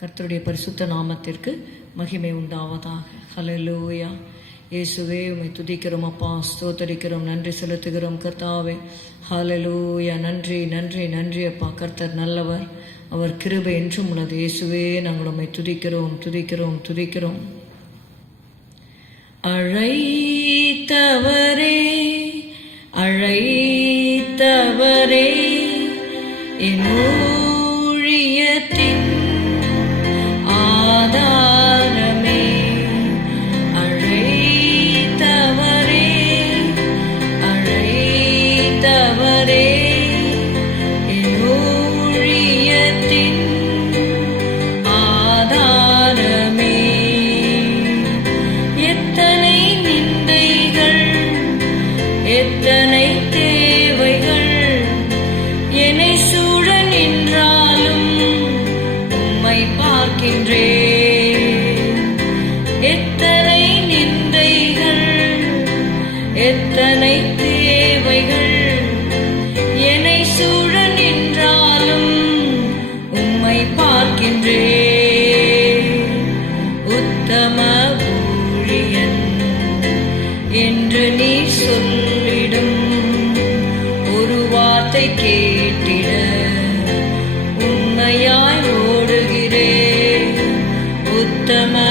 கர்த்தருடைய பரிசுத்த நாமத்திற்கு மகிமை உண்டாவதாக. ஹலலூயா இயேசுவே உம்மை துதிக்கிறோம் அப்பா ஸ்தோத்தரிக்கிறோம் நன்றி செலுத்துகிறோம் கர்த்தாவே. ஹலலூயா நன்றி நன்றி நன்றி அப்பா கர்த்தர் நல்லவர். அவர் கிருபை என்றும் உள்ளது. இயேசுவே நாங்கள் உம்மை துதிக்கிறோம் துதிக்கிறோம் துதிக்கிறோம். அழைத்தவரே அழைத்தவரே என் تمام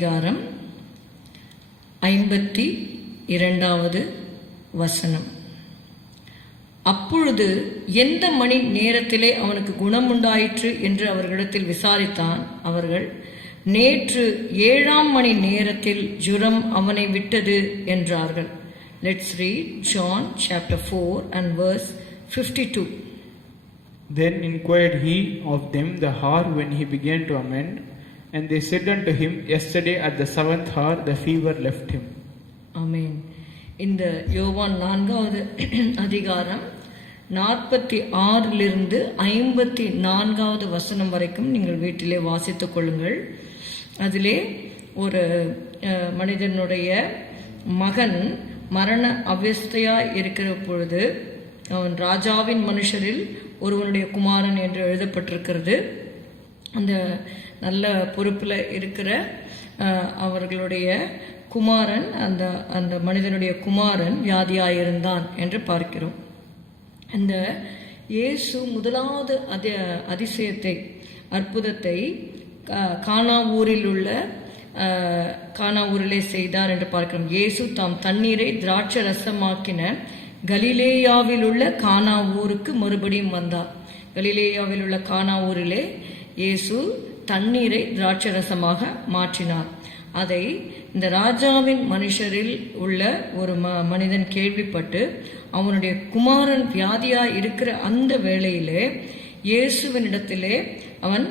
அதிகாரம் ஐம்பத்தி இரண்டாவது வசனம். அப்பொழுது எந்த மணி நேரத்திலே அவனுக்கு குணம் உண்டாயிற்று என்று அவர்களிடத்தில் விசாரித்தான். அவர்கள் நேற்று ஏழாம் மணி நேரத்தில் ஜுரம் அவனை விட்டது என்றார்கள். Let's read John chapter four and verse fifty two Then inquired he of them the hour when he began to amend, and they said unto him, Yesterday at the seventh hour the fever left him. Amen இந்த யோவான் நான்காவது அதிகாரம் நாற்பத்தி ஆறிலிருந்து ஐம்பத்தி நான்காவது வசனம் வரைக்கும் நீங்கள் வீட்டிலே வாசித்துக் கொள்ளுங்கள். அதிலே ஒரு மனிதனுடைய மகன் மரண அவஸ்தையாய் இருக்கிற பொழுது அவன் ராஜாவின் மனுஷரில் ஒருவனுடைய குமாரன் என்று எழுதப்பட்டிருக்கிறது. அந்த நல்ல பொறுப்பில் இருக்கிற அவர்களுடைய குமாரன் அந்த அந்த மனிதனுடைய குமாரன் வியாதியாயிருந்தான் என்று பார்க்கிறோம். அந்த இயேசு முதலாவது அதி அதிசயத்தை அற்புதத்தை கா- கானா ஊரில் உள்ள அஹ், கானா ஊரிலே செய்தார் என்று பார்க்கிறோம். இயேசு தாம் தண்ணீரை திராட்சை ரசமாக்கின கலிலேயாவில் உள்ள கானா ஊருக்கு மறுபடியும் வந்தார். கலிலேயாவில் உள்ள கானா ஊரிலே இயேசு தண்ணீரை திராட்சரசமாக மாற்றினார். அதை இந்த ராஜாவின் மனுஷரில் உள்ள ஒரு ம மனிதன் கேள்விப்பட்டு அவனுடைய குமாரன் வியாதியா இருக்கிற அந்த வேளையிலே இயேசுவினிடத்திலே அவன்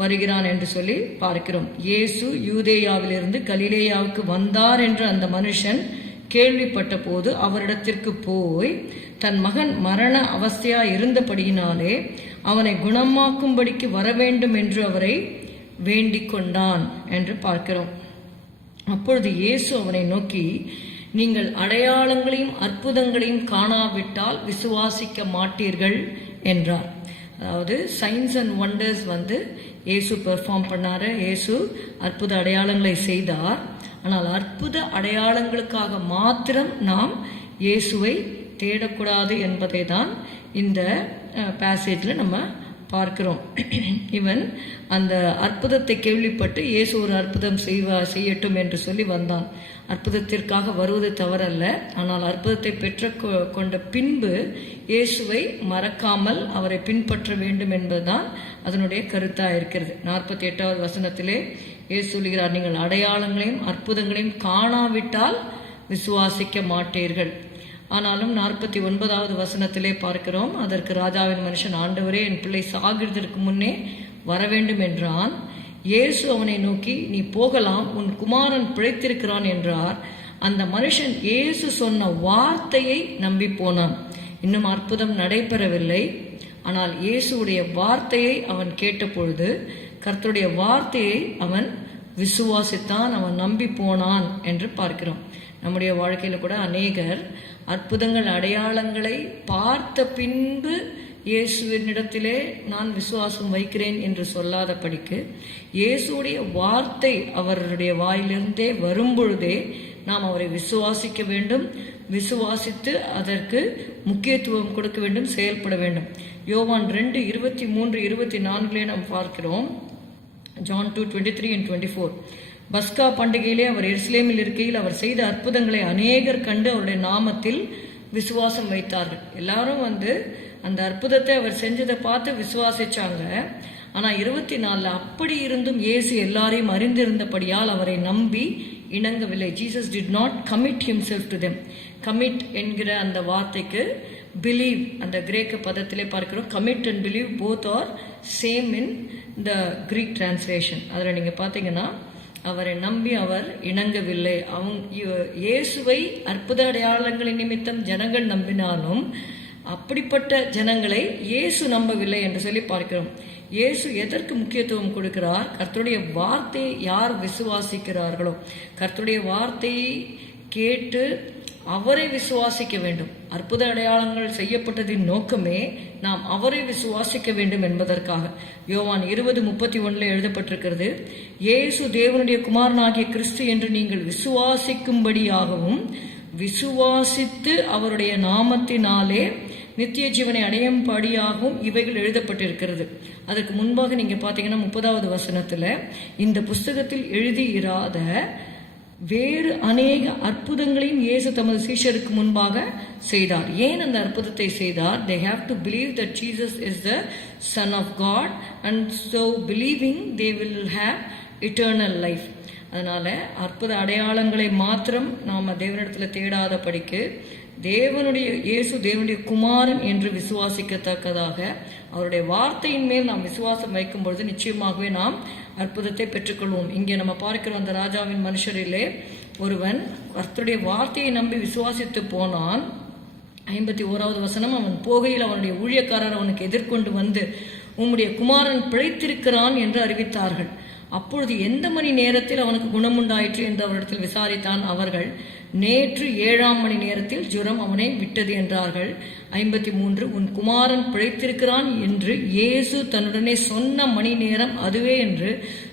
வருகிறான் என்று சொல்லி பார்க்கிறோம். இயேசு யூதேயாவிலிருந்து கலிலேயாவுக்கு வந்தார் என்று அந்த மனுஷன் கேள்விப்பட்ட போது அவரிடத்திற்கு போய் தன் மகன் மரண அவஸ்தையா இருந்தபடியினாலே அவனை குணமாக்கும்படிக்கு வர வேண்டும் என்று அவரை வேண்டிக் கொண்டான் என்று பார்க்கிறோம். அப்பொழுது இயேசு அவனை நோக்கி நீங்கள் அடையாளங்களையும் அற்புதங்களையும் காணாவிட்டால் விசுவாசிக்க மாட்டீர்கள் என்றார். அதாவது சயின்ஸ் அண்ட் ஒண்டர்ஸ் வந்து இயேசு பெர்ஃபார்ம் பண்ணார். இயேசு அற்புத அடையாளங்களை செய்தார். ஆனால் அற்புத அடையாளங்களுக்காக மாத்திரம் நாம் இயேசுவை தேடக்கூடாது என்பதை தான் இந்த பேசேஜில் நம்ம பார்க்கிறோம். இவன் அந்த அற்புதத்தை கேள்விப்பட்டு இயேசு ஒரு அற்புதம் செய்வா செய்யட்டும் என்று சொல்லி வந்தான். அற்புதத்திற்காக வருவது தவறல்ல. ஆனால் அற்புதத்தை பெற்று கொ- கொண்ட பின்பு இயேசுவை மறக்காமல் அவரை பின்பற்ற வேண்டும் என்பதுதான் அதனுடைய கருத்தா இருக்கிறது. நாற்பத்தி எட்டாவது வசனத்திலே இயேசு சொல்கிறார் நீங்கள் அடையாளங்களையும் அற்புதங்களையும் காணாவிட்டால் விசுவாசிக்க மாட்டீர்கள். ஆனாலும் நாற்பத்தி ஒன்பதாவது வசனத்திலே பார்க்கிறோம் அதற்கு ராஜாவின் மனுஷன் ஆண்டவரே என் பிள்ளை சாகிறதற்கு முன்னே வர வேண்டும் என்றான். இயேசு அவனை நோக்கி நீ போகலாம் உன் குமாரன் பிழைத்திருக்கிறான் என்றார். அந்த மனுஷன் இயேசு சொன்ன வார்த்தையை நம்பி போனான். இன்னும் அற்புதம் நடைபெறவில்லை. ஆனால் இயேசுடைய வார்த்தையை அவன் கேட்டபொழுது கர்த்தருடைய வார்த்தையை அவன் விசுவாசித்தான் அவன் நம்பி போனான் என்று பார்க்கிறோம். நம்முடைய வாழ்க்கையில் கூட அநேகர் அற்புதங்கள் அடையாளங்களை பார்த்த பின்பு இயேசுவினிடத்திலே நான் விசுவாசம் வைக்கிறேன் என்று சொல்லாதபடிக்கு இயேசுடைய வார்த்தை அவருடைய வாயிலிருந்தே வரும்பொழுதே நாம் அவரை விசுவாசிக்க வேண்டும் விசுவாசித்து அதற்கு முக்கியத்துவம் கொடுக்க வேண்டும் செயல்பட வேண்டும். யோவான் ரெண்டு இருபத்தி மூன்று இருபத்தி நான்கிலே நாம் பார்க்கிறோம். John two twenty three and twenty four பஸ்கா பண்டிகையிலே அவர் எருசலேமில் இருக்கையில் அவர் செய்த அற்புதங்களை அநேகர் கண்டு அவருடைய நாமத்தில் விசுவாசம் வைத்தார்கள். எல்லாரும் வந்து அந்த அற்புதத்தை அவர் செஞ்சதை பார்த்து விசுவாசிச்சாங்க. ஆனால் இருபத்தி நாலில் அப்படி இருந்தும் இயேசு எல்லாரையும் அறிந்திருந்தபடியால் அவரை நம்பி இணங்கவில்லை. Jesus did not commit himself to them commit என்கிற அந்த வார்த்தைக்கு பிலீவ் அந்த கிரேக்க பதத்திலே பார்க்கிறோம் commit and believe both are same in the Greek translation அதில் நீங்கள் பார்த்தீங்கன்னா அவரை நம்பி அவர் இணங்கவில்லை. அவங்க இவ- இயேசுவை அற்புத அடையாளங்களின் நிமித்தம் ஜனங்கள் நம்பினாலும் அப்படிப்பட்ட ஜனங்களை இயேசு நம்பவில்லை என்று சொல்லி பார்க்கிறோம். இயேசு எதற்கு முக்கியத்துவம் கொடுக்கிறார்? கர்த்தருடைய வார்த்தையை யார் விசுவாசிக்கிறார்களோ கர்த்தருடைய வார்த்தையை கேட்டு அவரை விசுவாசிக்க வேண்டும். அற்புத அடையாளங்கள் செய்யப்பட்டதின் நோக்கமே நாம் அவரை விசுவாசிக்க வேண்டும் என்பதற்காக. யோவான் இருபது முப்பத்தி ஒன்றில் எழுதப்பட்டிருக்கிறது இயேசு தேவனுடைய குமாரனாகிய கிறிஸ்து என்று நீங்கள் விசுவாசிக்கும்படியாகவும் விசுவாசித்து அவருடைய நாமத்தினாலே நித்திய ஜீவனை அடையும்படியாகவும் இவைகள் எழுதப்பட்டிருக்கிறது. அதற்கு முன்பாக நீங்க பாத்தீங்கன்னா முப்பதாவது வசனத்துல இந்த புஸ்தகத்தில் எழுதியிராத இராத வேறு அநேக அற்புதங்களையும் இயேசு தமது சீஷருக்கு முன்பாக செய்தார். ஏன் அந்த அற்புதத்தை செய்தார்? They have to believe that Jesus is the son of God and so believing they will have eternal life அதனால் அற்புத அடையாளங்களை மாத்திரம் நாம் தேவனிடத்தில் தேடாத படிக்கு தேவனுடைய இயேசு தேவனுடைய குமாரன் என்று விசுவாசிக்கத்தக்கதாக அவருடைய வார்த்தையின் மேல் நாம் விசுவாசம் வைக்கும் பொழுது நிச்சயமாகவே நாம் அற்புதத்தை பெற்றுக்கொள்வோம். இங்கே நம்ம பார்க்கிற அந்த ராஜாவின் மனுஷரிலே ஒருவன் கர்த்தருடைய வார்த்தையை நம்பி விசுவாசித்து போனான். ஐம்பத்தி ஓராவது வசனம் அவன் போகையில் அவனுடைய ஊழியக்காரர் அவனுக்கு எதிர்கொண்டு வந்து உம்முடைய குமாரன் பிழைத்திருக்கிறான் என்று அறிவித்தார்கள். அப்பொழுது எந்த மணி நேரத்தில் அவனுக்கு குணமுண்டாயிற்று என்று அவரிடத்தில் விசாரித்தான் அவர்கள் நேற்று ஏழாம் மணி நேரத்தில் ஜுரம் அவனை விட்டது என்றார்கள். ஐம்பத்தி மூன்று உன் குமாரன் பிழைத்திருக்கிறான் என்று இயேசு தன்னுடனே சொன்ன மணி நேரம் அதுவே என்று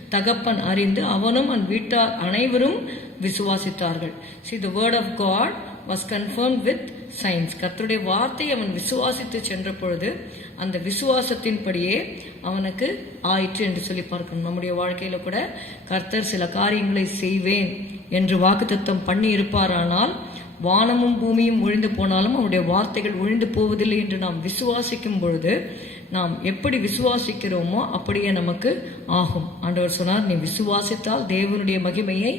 தகப்பன் அறிந்து அவனும் அவன் வீட்டார் அனைவரும் விசுவாசித்தார்கள். See the word of God was confirm with science கர்த்தருடைய வார்த்தையை அவன் விசுவாசித்து சென்ற பொழுது அந்த விசுவாசத்தின்படியே அவனுக்கு ஆயிற்று என்று சொல்லி பார்க்கணும். நம்முடைய வாழ்க்கையில கூட கர்த்தர் சில காரியங்களை செய்வேன் என்று வாக்குத்தத்தம் பண்ணி இருப்பாரானால் வானமும் பூமியும் ஒழிந்து போனாலும் அவருடைய வார்த்தைகள் ஒழிந்து போவதில்லை என்று நாம் விசுவாசிக்கும் பொழுது நாம் எப்படி விசுவாசிக்கிறோமோ அப்படியே நமக்கு ஆகும். ஆண்டவர் சொன்னார் நீ விசுவாசித்தால் தேவனுடைய மகிமையை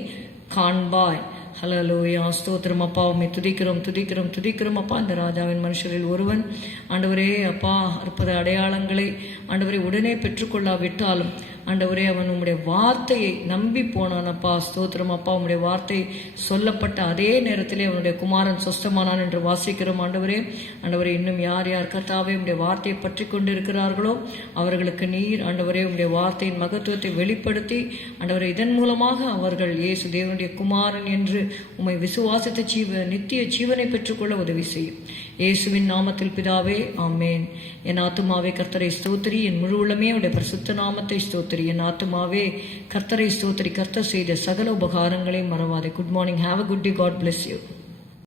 காண்பாய். ஹலலோயா ஸ்தோத்திரம் அப்பா உண்மை துதிக்கிறோம் துதிக்கிறோம் துதிக்கிறோம் அப்பா. இந்த ராஜாவின் மனுஷரில் ஒருவன். ஆண்டவரே அப்பா அற்புத அடையாளங்களை ஆண்டவரை உடனே பெற்றுக்கொள்ளாவிட்டாலும் ஆண்டவரே அவன் உம்முடைய வார்த்தையை நம்பி போனான். அப்பா ஸ்தோத்திரம். அப்பா உம்முடைய வார்த்தை சொல்லப்பட்ட அதே நேரத்திலே அவனுடைய குமாரன் சொஸ்தமானான் என்று வாசிக்கிறோம். ஆண்டவரே ஆண்டவரே இன்னும் யார் யார் கர்த்தாவே உடைய வார்த்தையை பற்றி கொண்டு இருக்கிறார்களோ அவர்களுக்கு நீர் ஆண்டவரே உடைய வார்த்தையின் மகத்துவத்தை வெளிப்படுத்தி ஆண்டவரே இதன் மூலமாக அவர்கள் இயேசு தேவனுடைய குமாரன் என்று உம்மை விசுவாசித்த ஜீவ நித்திய ஜீவனை பெற்றுக்கொள்ள உதவி செய்யும். இயேசுவின் நாமத்தில் பிதாவே ஆமேன். என் ஆத்துமாவே கர்த்தரை ஸ்தோத்திரி. என் முழு உள்ளமே உடைய பரிசுத்த நாமத்தை ஸ்தோத்திரி. என் ஆத்துமாவே கர்த்தரை ஸ்தோத்திரி கர்த்தர் செய்த சகல உபகாரங்களையும் மறவாதே. Good morning have a good day God bless you